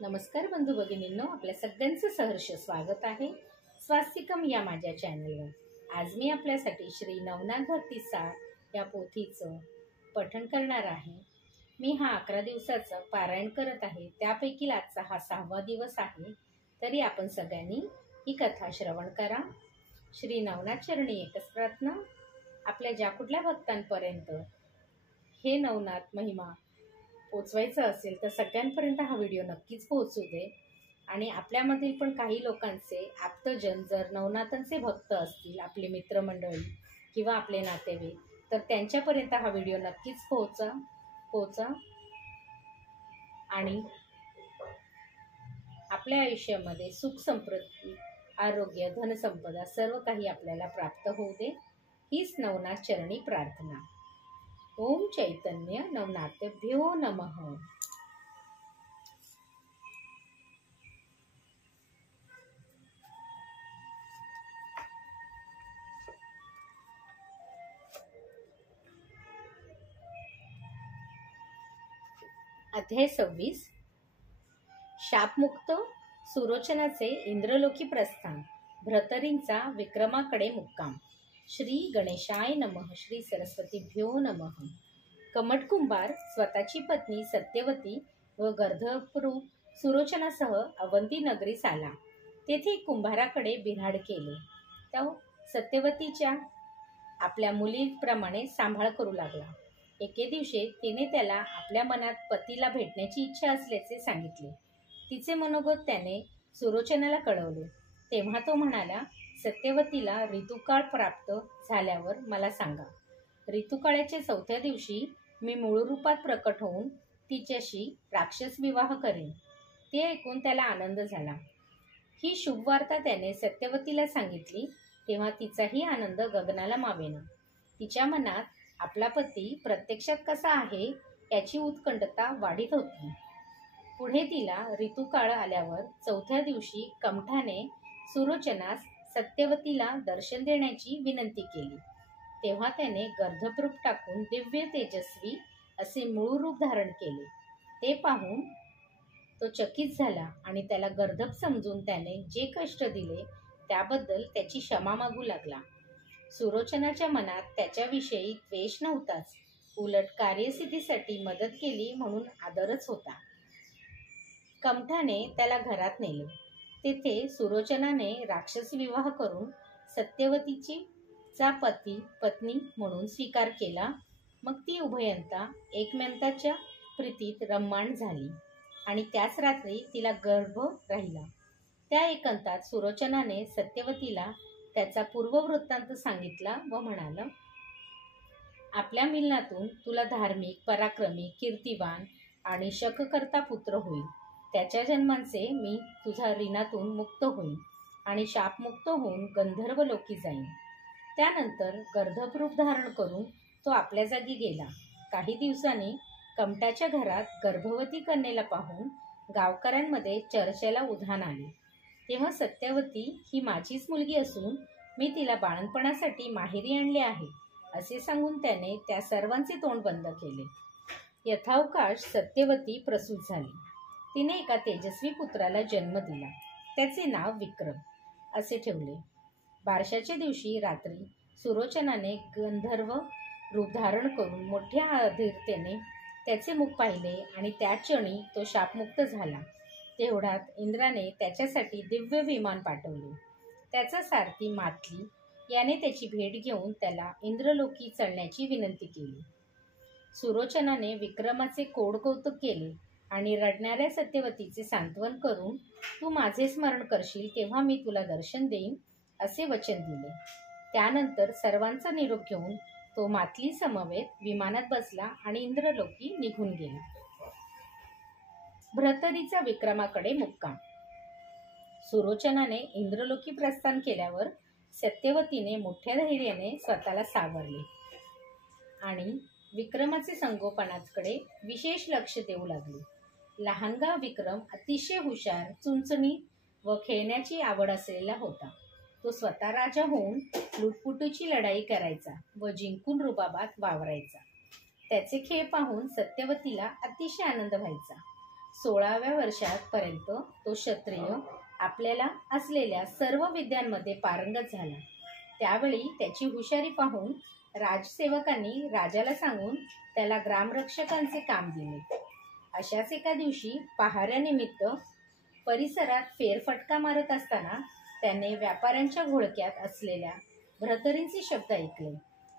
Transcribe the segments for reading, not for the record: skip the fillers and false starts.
नमस्कार बंधू भगिनींनो, आपल्या सगळ्यांचं सहर्ष स्वागत आहे स्वास्तिकम या माझ्या चॅनलवर। आज मी आपल्यासाठी श्री नवनाथ भक्ती सार या पोथीचं पठण करणार आहे। मी हा 11 दिवसाचा पारायण करत आहे, त्यापैकी आजचा हा 6वा दिवस आहे। तरी आपण सगळ्यांनी ही कथा श्रवण करा। श्री नवनाथ चरणी एकच प्रार्थना, आपल्या ज्या कुठल्या भक्तांपर्यंत हे नवनाथ महिमा पोचवायचं असेल तर सगळ्यांपर्यंत हा व्हिडिओ नक्कीच पोहोचू दे। आणि आपल्यामधील पण काही लोकांचे आप्तजन जर नवनाथांचे भक्त असतील, आपले मित्रमंडळी किंवा आपले नातेवाईक, तर त्यांच्यापर्यंत हा व्हिडिओ नक्कीच पोहोचा आणि आपल्या आयुष्यामध्ये सुख समृद्धी, आरोग्य, धनसंपदा सर्व काही आपल्याला प्राप्त होऊ दे, हीच नवनाथ चरणी प्रार्थना। ओम चैतन्य नवनाथेभ्यो नमः। अध्याय 26 शापमुक्त सुरोचनाचे इंद्रलोकी प्रस्थान, भ्रतरींचा विक्रमाकडे मुक्काम। श्री गणेशाय नमः, श्री सरस्वतीभ्यो नमः। कमटकुंभार स्वतःची पत्नी सत्यवती व गर्धरूप सुरोचनासह अवंती नगरीस आला। तेथे कुंभाराकडे बिऱ्हाड केले। तो सत्यवतीच्या आपल्या मुलीप्रमाणे सांभाळ करू लागला। एके दिवशी तिने त्याला आपल्या मनात पतीला भेटण्याची इच्छा असल्याचे सांगितले। तिचे मनोगत त्याने सुरोचनाला कळवले। तेव्हा तो म्हणाला, सत्यवतीला ऋतुकाळ प्राप्त झाल्यावर मला सांगा। ऋतुकाळाच्या 4थ्या दिवशी मी मूळ रूपात प्रकट होऊन तिच्याशी राक्षस विवाह करेन। ते ऐकून त्याला आनंद झाला। ही शुभ वार्ता त्याने सत्यवतीला सांगितली तेव्हा तिचाही आनंद गगनाला मावेना। तिच्या मनात आपला पती प्रत्यक्षात कसा आहे याची उत्कंठता वाढीत होती। पुढे तिला ऋतुकाळ आल्यावर 4थ्या दिवशी कमठाने सुरोचनास सत्यवतीला दर्शन देण्याची विनंती केली। तेव्हा त्याने गर्धरूप टाकून दिव्य तेजस्वी असे मूळ रूप धारण केले। ते पाहून तो चकित झाला आणि त्याला गर्धप समजून त्याने जे कष्ट दिले त्याबद्दल त्याची क्षमा मागू लागला। सुरोचनाच्या मनात त्याच्याविषयी द्वेष नव्हताच, उलट कार्यसिद्धीसाठी मदत केली म्हणून आदरच होता। कमठाने त्याला घरात नेले। तेथे सुरोचनाने राक्षस विवाह करून सत्यवतीचा पत्नी म्हणून स्वीकार केला। मग ती उभयंता एकमेकांच्या प्रीतीत रममाण झाली आणि त्याच रात्री तिला गर्भ राहिला। त्या एकांतात सुरोचनाने सत्यवतीला त्याचा पूर्ववृत्तांत सांगितला व म्हणाला, आपल्या मिलनातून तुला धार्मिक, पराक्रमी, कीर्तिवान आणि शककर्ता पुत्र होईल। त्याच्या जन्मांचे मी तुझ्या ऋणातून मुक्त होईन आणि शापमुक्त होऊन गंधर्व लोकी जाईन। त्यानंतर गर्धरूप धारण करून तो आपल्या जागी गेला। काही दिवसांनी कमठाच्या घरात गर्भवती कन्येला पाहून गावकऱ्यांमध्ये चर्चेला उधाण आले। तेव्हा सत्यवती ही माझीच मुलगी असून मी तिला बाळंतपणासाठी माहेरी आणले आहे असे सांगून त्याने त्या सर्वांचे तोंड बंद केले। यथावकाश सत्यवती प्रसूत झाली। तिने एका तेजस्वी पुत्राला जन्म दिला। त्याचे नाव विक्रम असे ठेवले। बारशाच्या दिवशी रात्री सुरोचनाने गंधर्व रूप धारण करून मोठ्या अधीरतेने त्याचे मुख पाहिले आणि त्याच क्षणी तो शापमुक्त झाला। तेवढ्यात इंद्राने त्याच्यासाठी दिव्य विमान पाठवले। त्याचा सारथी मातली याने त्याची भेट घेऊन त्याला इंद्रलोकी चढण्याची विनंती केली। सुरोचनाने विक्रमाचे कोड कौतुक केले आणि रडणाऱ्या सत्यवतीचे सांत्वन करून तू माझे स्मरण करशील तेव्हा मी तुला दर्शन देईन असे वचन दिले। त्यानंतर सर्वांचा निरोप घेऊन तो मातली समवेत विमानात बसला आणि इंद्रलोकी निघून गेला। भ्रतरीचा विक्रमाकडे मुक्काम। सुरोचनाने इंद्रलोकी प्रस्थान केल्यावर सत्यवतीने मोठ्या धैर्याने स्वतःला सावरले आणि विक्रमाचे संगोपनाकडे विशेष लक्ष देऊ लागले। लहानगा विक्रम अतिशय हुशार, चुणचुणीत व खेळण्याची आवड असलेला होता। तो स्वतः राजा होऊन लुटपुटीची लढाई करायचा व जिंकून रुबाबात वावरायचा। त्याचे खेळ पाहून सत्यवतीला अतिशय आनंद व्हायचा। 16व्या वर्षापर्यंत तो क्षत्रिय आपल्याला असलेल्या सर्व विद्यांमध्ये पारंगत झाला. त्यावेळी त्याची हुशारी पाहून राजसेवकांनी राजाला सांगून त्याला ग्रामरक्षकांचे काम दिले. अशाच एका दिवशी पहाऱ्यानिमित्त परिसरात फेरफटका मारत असताना त्याने व्यापाऱ्यांच्या घोळक्यात असलेल्या भ्रतरींचे शब्द ऐकले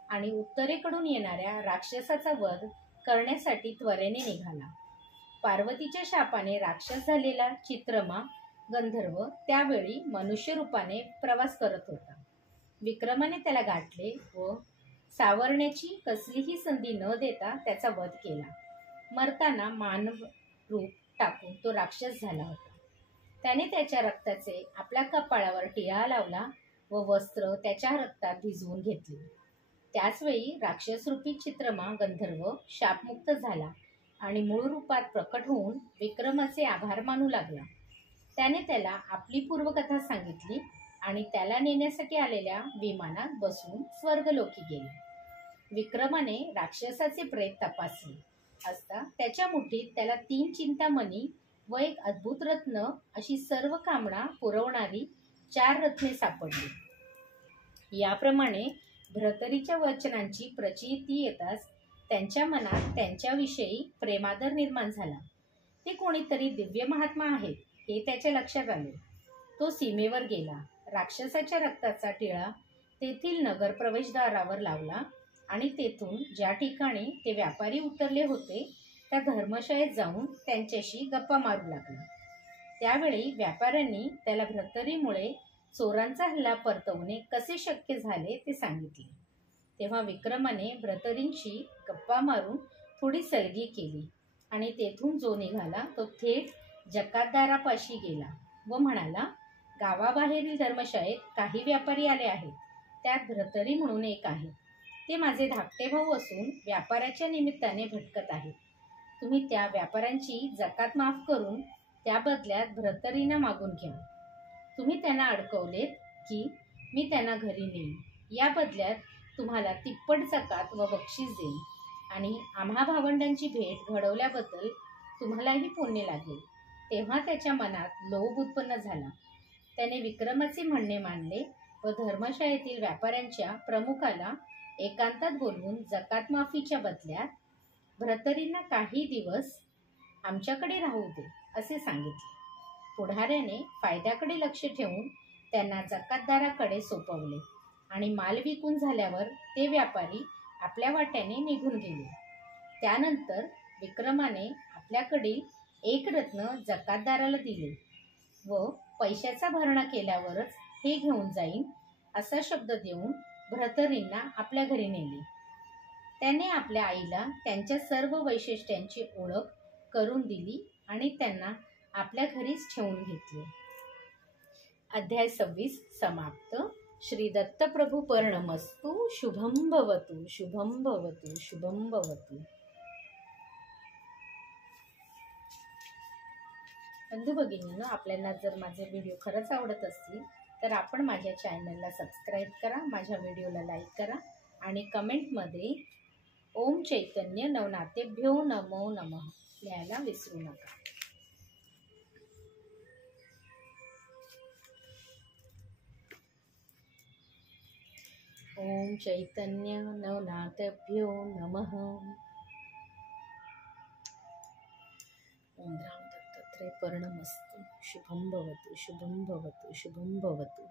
आणि उत्तरेकडून येणाऱ्या राक्षसाचा वध करण्यासाठी त्वरेने निघाला. पार्वतीच्या शापाने राक्षस झालेला चित्रमा गंधर्व त्यावेळी मनुष्य रूपाने प्रवास करत होता. विक्रमाने त्याला गाठले व सावरण्याची कसलीही संधी न देता त्याचा वध केला. मरताना मानव रूप टाकून तो राक्षस झाला होता. त्याने त्याच्या रक्ताचे आपल्या कपाळावर टिळा लावला व वस्त्र त्याच्या रक्तात भिजवून घेतले. त्याचवेळी राक्षसरूपी चित्रमा गंधर्व शापमुक्त झाला आणि मूळ रूपात प्रकट होऊन विक्रमाचे आभार मानू लागला. त्याने त्याला आपली पूर्वकथा सांगितली आणि त्याला नेण्यासाठी आलेल्या विमानात बसून स्वर्गलोकी गेले. विक्रमाने राक्षसाचे प्रेत तपासले असता त्याच्या मुठीत त्याला 3 चिंतामणी व एक अद्भुत रत्न अशी सर्व कामना पुरवणारी 4 रत्ने सापडली. याप्रमाणे भ्रतरीच्या वचनांची प्रचिती येताच त्यांच्या मनात त्यांच्याविषयी प्रेमादर निर्माण झाला. ते कोणीतरी दिव्य महात्मा आहेत हे त्याच्या लक्षात आले. तो सीमेवर गेला. राक्षसाच्या रक्ताचा टिळा तेथील नगर प्रवेशद्वारावर लावला आणि तेथून ज्या ठिकाणी ते व्यापारी उतरले होते त्या धर्मशाळेत जाऊन त्यांच्याशी गप्पा मारू लागला. त्यावेळी व्यापाऱ्यांनी त्याला भ्रतरीमुळे चोरांचा हल्ला परतवणे कसे शक्य झाले ते सांगितले. तेव्हा विक्रमाने भ्रतरींशी गप्पा मारून थोडी सलगी केली आणि तेथून जो निघाला तो थेट जकातदारापाशी गेला व म्हणाला, गावाबाहेरील धर्मशाळेत काही व्यापारी आले आहेत. त्यात भ्रतरी म्हणून एक आहे. ते माझे धाकटे भाऊ असून व्यापाराच्या निमित्ताने भटकत आहेत. तुम्ही त्या व्यापाऱ्यांची जकात माफ करून त्या बदल्यात भ्रतरींना मागून घ्या. तुम्ही त्यांना अडकवलेत की मी त्यांना घरी नेईन. या बदल्यात तुम्हाला तिप्पट जकात व बक्षीस देईन आणि आम्हा भावंडांची भेट घडवल्याबद्दल तुम्हालाही पुण्य लागेल. तेव्हा त्याच्या मनात लोभ उत्पन्न झाला. त्याने विक्रमाचे म्हणणे मानले व धर्मशाळेतील व्यापाऱ्यांच्या प्रमुखाला एकांतात बोलवून जकात माफीच्या बदल्यात भ्रतरींना काही दिवस आमच्याकडे राहू दे असे सांगितले. पुढाऱ्याने फायद्याकडे लक्ष ठेवून त्यांना जकातदाराकडे सोपवले आणि माल विकून झाल्यावर ते व्यापारी आपल्या वाट्याने निघून गेले. त्यानंतर विक्रमाने आपल्याकडील 1 रत्न जकातदाराला दिले व पैशाचा भरणा केल्यावरच हे घेऊन जाईन असा शब्द देऊन भ्रतरींना आपल्या घरी नेले. त्याने आपल्या आईला त्यांच्या सर्व वैशिष्ट्यांची ओळख करून दिली आणि त्यांना आपल्या घरीच ठेवून घेतले. अध्याय 26 समाप्त. श्री दत्तप्रभू पर्णमस्तु. शुभं भवतु, शुभं भवतु, शुभं भवतु. बंधू भगिनींनो, आपल्याला जर माझे व्हिडिओ खरंच आवडत असतील तर आपण माझ्या चॅनलला सबस्क्राईब करा, माझ्या व्हिडिओला लाईक करा आणि कमेंटमध्ये ओम चैतन्य नवनाथेभ्यो नमो नमः लिहायला विसरू नका. ओम चैतन्य नवनाथेभ्यो नमः. ओम राम दत्तात्रय पर्णमस्तु. शुभं भवतु, शुभं भवतु, शुभं भवतु.